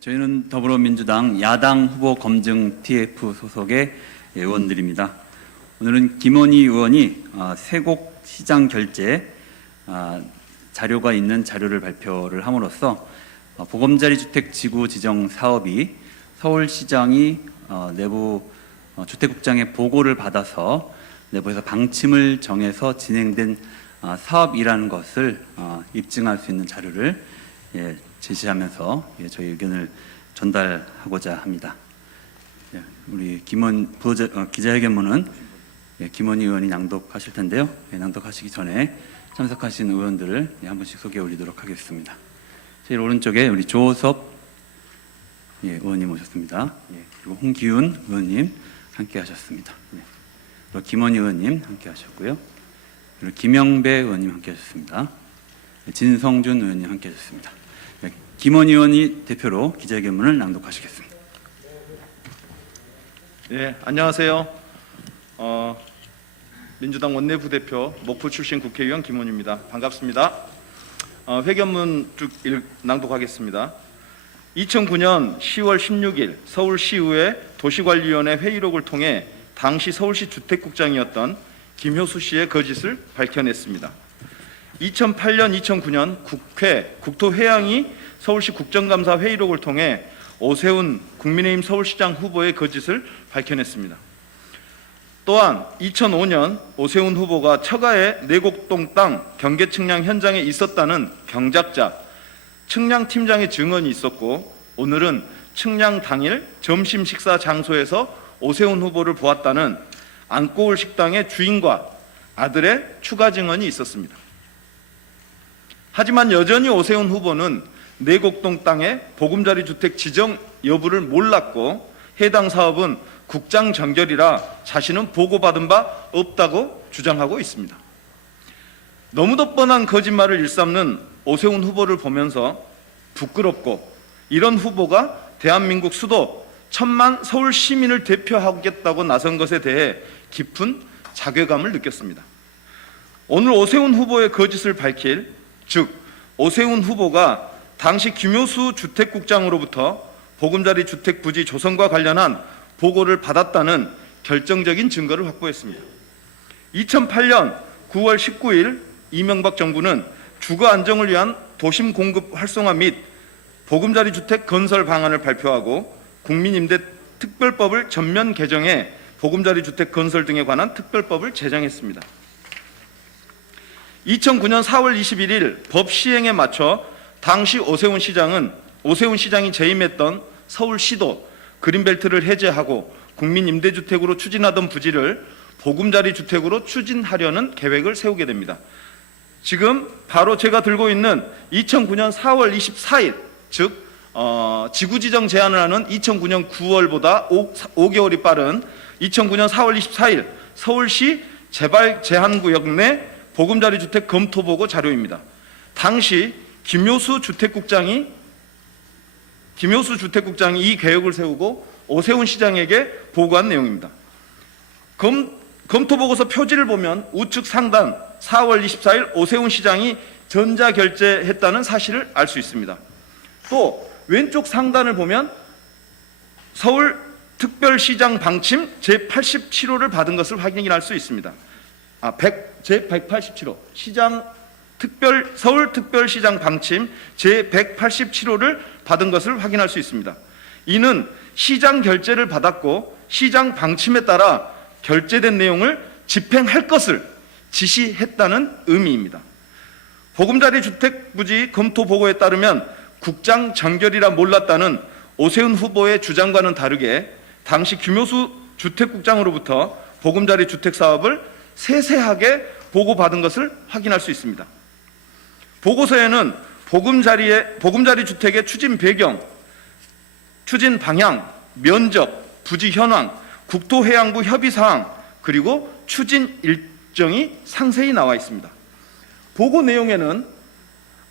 저희는 더불어민주당 야당 후보 검증 TF 소속의 의원들입니다. 오늘은 김원희 의원이 세곡 시장 결제 자료가 있는 자료를 발표를 함으로써 보금자리 주택 지구 지정 사업이 서울시장이 내부 주택국장의 보고를 받아서 내부에서 방침을 정해서 진행된 사업이라는 것을 입증할 수 있는 자료를 제시하면서 저희 의견을 전달하고자 합니다. 우리 기자회견문은 김원희 의원이 낭독하실 텐데요. 낭독하시기 전에 참석하신 의원들을 한 분씩 소개해 올리도록 하겠습니다. 제일 오른쪽에 우리 조섭 의원님 오셨습니다. 그리고 홍기훈 의원님 함께 하셨습니다. 그리고 김원희 의원님 함께 하셨고요. 그리고 김영배 의원님 함께 하셨습니다. 진성준 의원님 함께 하셨습니다. 김원희 의원이 대표로 기자회견문을 낭독하시겠습니다. 안녕하세요. 민주당 원내부대표 목포 출신 국회의원 김원희입니다. 반갑습니다. 회견문 쭉 낭독하겠습니다. 2009년 10월 16일 서울시의회 도시관리위원회 회의록을 통해 당시 서울시 주택국장이었던 김효수 씨의 거짓을 밝혀냈습니다. 2008년, 2009년 국회 국토회의위 서울시 국정감사 회의록을 통해 오세훈 국민의힘 서울시장 후보의 거짓을 밝혀냈습니다. 또한 2005년 오세훈 후보가 처가의 내곡동 땅 경계 측량 현장에 있었다는 경작자 측량 팀장의 증언이 있었고, 오늘은 측량 당일 점심 식사 장소에서 오세훈 후보를 보았다는 안고울 식당의 주인과 아들의 추가 증언이 있었습니다. 하지만 여전히 오세훈 후보는 내곡동 땅의 보금자리 주택 지정 여부를 몰랐고, 해당 사업은 국장 정결이라 자신은 보고받은 바 없다고 주장하고 있습니다. 너무도 뻔한 거짓말을 일삼는 오세훈 후보를 보면서 부끄럽고, 이런 후보가 대한민국 수도 1,000만 서울 시민을 대표하겠다고 나선 것에 대해 깊은 자괴감을 느꼈습니다. 오늘 오세훈 후보의 거짓을 밝힐, 즉 오세훈 후보가 당시 김효수 주택국장으로부터 보금자리 주택 부지 조성과 관련한 보고를 받았다는 결정적인 증거를 확보했습니다. 2008년 9월 19일 이명박 정부는 주거 안정을 위한 도심 공급 활성화 및 보금자리 주택 건설 방안을 발표하고 국민임대 특별법을 전면 개정해 보금자리 주택 건설 등에 관한 특별법을 제정했습니다. 2009년 4월 21일 법 시행에 맞춰 당시 오세훈 시장이 재임했던 서울시도 그린벨트를 해제하고 국민임대주택으로 추진하던 부지를 보금자리 주택으로 추진하려는 계획을 세우게 됩니다. 지금 바로 제가 들고 있는 2009년 4월 24일, 즉 지구지정 제안을 하는 2009년 9월보다 5개월이 빠른 2009년 4월 24일 서울시 재발 제한구역 내 보금자리 주택 검토보고 자료입니다. 당시 김효수 주택국장이 이 계획을 세우고 오세훈 시장에게 보고한 내용입니다. 검토보고서 표지를 보면 우측 상단 4월 24일 오세훈 시장이 전자결제했다는 사실을 알 수 있습니다. 또 왼쪽 상단을 보면 서울특별시장 방침 제87호를 받은 것을 확인할 수 있습니다. 제187호 서울특별시장 방침 제187호를 받은 것을 확인할 수 있습니다. 이는 시장 결재를 받았고 시장 방침에 따라 결재된 내용을 집행할 것을 지시했다는 의미입니다. 보금자리 주택 부지 검토 보고에 따르면 국장 정결이라 몰랐다는 오세훈 후보의 주장과는 다르게 당시 김효수 주택국장으로부터 보금자리 주택 사업을 세세하게 보고받은 것을 확인할 수 있습니다. 보고서에는 보금자리 주택의 추진 배경, 추진 방향, 면적, 부지 현황, 국토해양부 협의사항, 그리고 추진 일정이 상세히 나와 있습니다. 보고 내용에는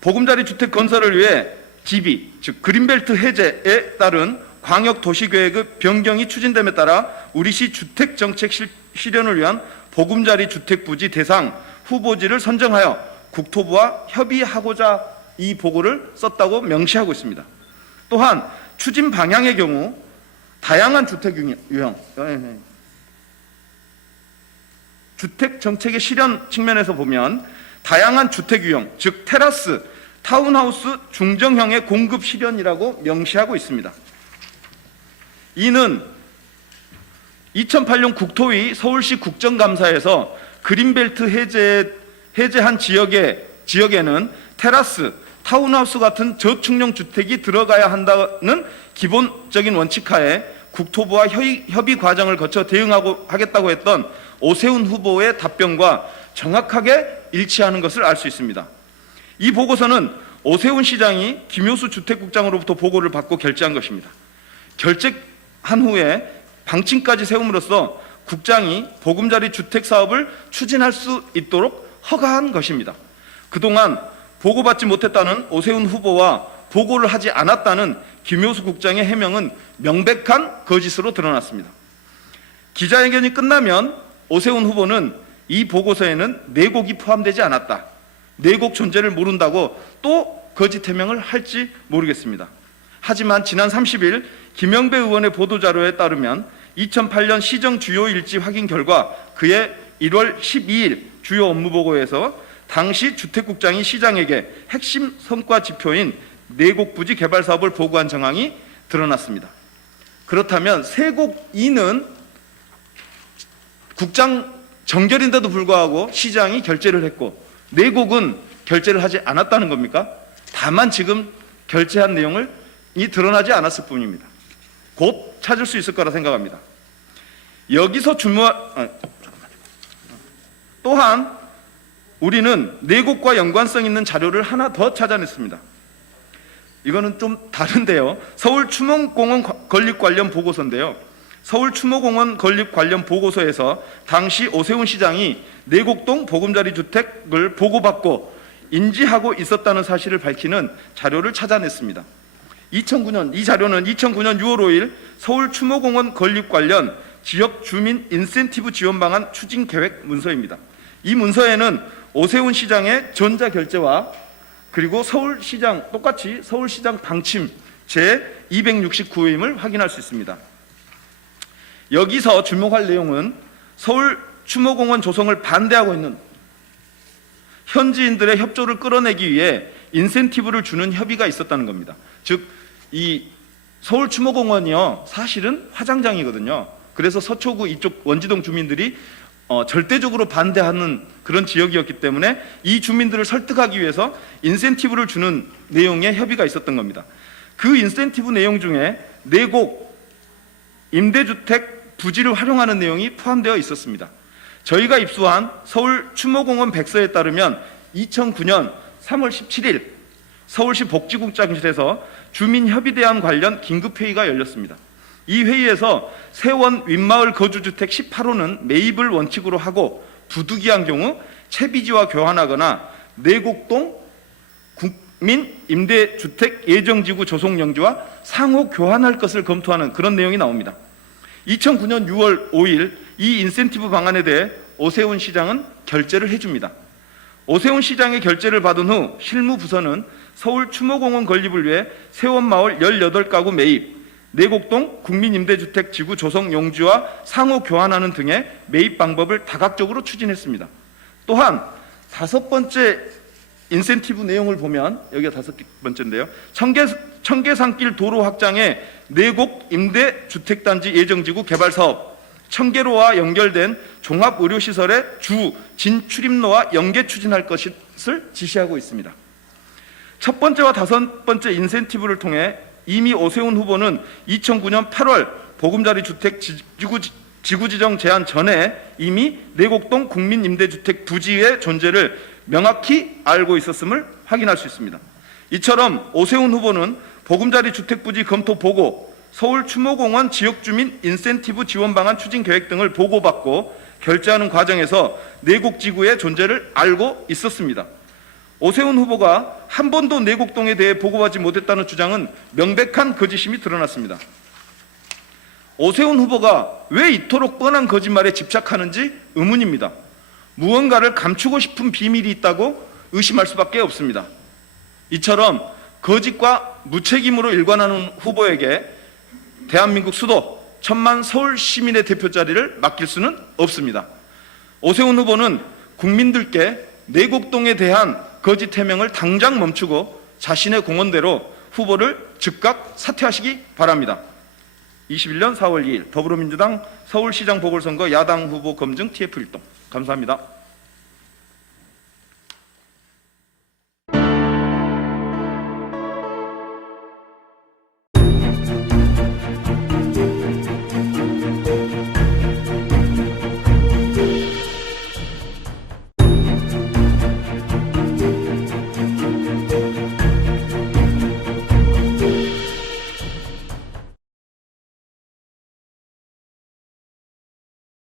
보금자리 주택 건설을 위해 DB, 즉 그린벨트 해제에 따른 광역도시계획의 변경이 추진됨에 따라 우리시 주택정책 실현을 위한 보금자리 주택 부지 대상 후보지를 선정하여 국토부와 협의하고자 이 보고를 썼다고 명시하고 있습니다. 또한 추진 방향의 경우 다양한 주택 유형, 주택 정책의 실현 측면에서 보면 다양한 주택 유형, 즉 테라스, 타운하우스 중정형의 공급 실현이라고 명시하고 있습니다. 이는 2008년 국토위 서울시 국정감사에서 그린벨트 해제한 지역에는 테라스, 타운하우스 같은 저축령 주택이 들어가야 한다는 기본적인 원칙하에 국토부와 협의 과정을 거쳐 대응하겠다고 했던 오세훈 후보의 답변과 정확하게 일치하는 것을 알 수 있습니다. 이 보고서는 오세훈 시장이 김효수 주택국장으로부터 보고를 받고 결재한 것입니다. 결재한 후에 방침까지 세움으로써 국장이 보금자리 주택 사업을 추진할 수 있도록 허가한 것입니다. 그동안 보고받지 못했다는 오세훈 후보와 보고를 하지 않았다는 김효수 국장의 해명은 명백한 거짓으로 드러났습니다. 기자회견이 끝나면 오세훈 후보는 이 보고서에는 내곡이 포함되지 않았다, 내곡 존재를 모른다고 또 거짓 해명을 할지 모르겠습니다. 하지만 지난 30일 김영배 의원의 보도자료에 따르면 2008년 시정 주요 일지 확인 결과 그의 1월 12일 주요 업무보고에서 당시 주택국장이 시장에게 핵심 성과 지표인 내곡 부지 개발 사업을 보고한 정황이 드러났습니다. 그렇다면 세곡 2는 국장 정결인데도 불구하고 시장이 결재를 했고 내곡은 결재를 하지 않았다는 겁니까? 다만 지금 결재한 내용이 드러나지 않았을 뿐입니다. 곧 찾을 수 있을 거라 생각합니다. 여기서 또한 우리는 내곡과 연관성 있는 자료를 하나 더 찾아냈습니다. 이거는 좀 다른데요. 서울 추모공원 건립 관련 보고서인데요. 서울 추모공원 건립 관련 보고서에서 당시 오세훈 시장이 내곡동 보금자리 주택을 보고받고 인지하고 있었다는 사실을 밝히는 자료를 찾아냈습니다. 이 자료는 2009년 6월 5일 서울 추모공원 건립 관련 지역 주민 인센티브 지원 방안 추진 계획 문서입니다. 이 문서에는 오세훈 시장의 전자결재와 그리고 서울시장, 똑같이 서울시장 방침 제269호임을 확인할 수 있습니다. 여기서 주목할 내용은 서울 추모공원 조성을 반대하고 있는 현지인들의 협조를 끌어내기 위해 인센티브를 주는 협의가 있었다는 겁니다. 즉, 이 서울 추모공원이요, 사실은 화장장이거든요. 그래서 서초구 이쪽 원지동 주민들이 절대적으로 반대하는 그런 지역이었기 때문에 이 주민들을 설득하기 위해서 인센티브를 주는 내용의 협의가 있었던 겁니다. 그 인센티브 내용 중에 내곡 임대주택 부지를 활용하는 내용이 포함되어 있었습니다. 저희가 입수한 서울 추모공원 백서에 따르면 2009년 3월 17일 서울시 복지국장실에서 주민협의대안 관련 긴급회의가 열렸습니다. 이 회의에서 세원 윗마을 거주주택 18호는 매입을 원칙으로 하고 부득이한 경우 채비지와 교환하거나 내곡동 국민임대주택 예정지구 조성용지와 상호 교환할 것을 검토하는 그런 내용이 나옵니다. 2009년 6월 5일 이 인센티브 방안에 대해 오세훈 시장은 결재를 해줍니다. 오세훈 시장의 결재를 받은 후 실무부서는 서울 추모공원 건립을 위해 세원마을 18가구 매입, 내곡동 국민임대주택 지구 조성 용지와 상호 교환하는 등의 매입 방법을 다각적으로 추진했습니다. 또한 5번째 인센티브 내용을 보면 여기가 5번째인데요. 청계산길 도로 확장에 내곡 임대주택단지 예정지구 개발사업, 청계로와 연결된 종합의료시설의 주 진출입로와 연계 추진할 것을 지시하고 있습니다. 첫 번째와 5번째 인센티브를 통해 이미 오세훈 후보는 2009년 8월 보금자리 주택 지구지정 제한 전에 이미 내곡동 국민임대주택 부지의 존재를 명확히 알고 있었음을 확인할 수 있습니다. 이처럼 오세훈 후보는 보금자리 주택부지 검토 보고, 서울 추모공원 지역주민 인센티브 지원 방안 추진 계획 등을 보고받고 결재하는 과정에서 내곡지구의 존재를 알고 있었습니다. 오세훈 후보가 한 번도 내곡동에 대해 보고받지 못했다는 주장은 명백한 거짓임이 드러났습니다. 오세훈 후보가 왜 이토록 뻔한 거짓말에 집착하는지 의문입니다. 무언가를 감추고 싶은 비밀이 있다고 의심할 수밖에 없습니다. 이처럼 거짓과 무책임으로 일관하는 후보에게 대한민국 수도 1000만 서울 시민의 대표 자리를 맡길 수는 없습니다. 오세훈 후보는 국민들께 내곡동에 대한 거짓 해명을 당장 멈추고 자신의 공언대로 후보를 즉각 사퇴하시기 바랍니다. 21년 4월 2일 더불어민주당 서울시장 보궐선거 야당 후보 검증 TF 일동. 감사합니다.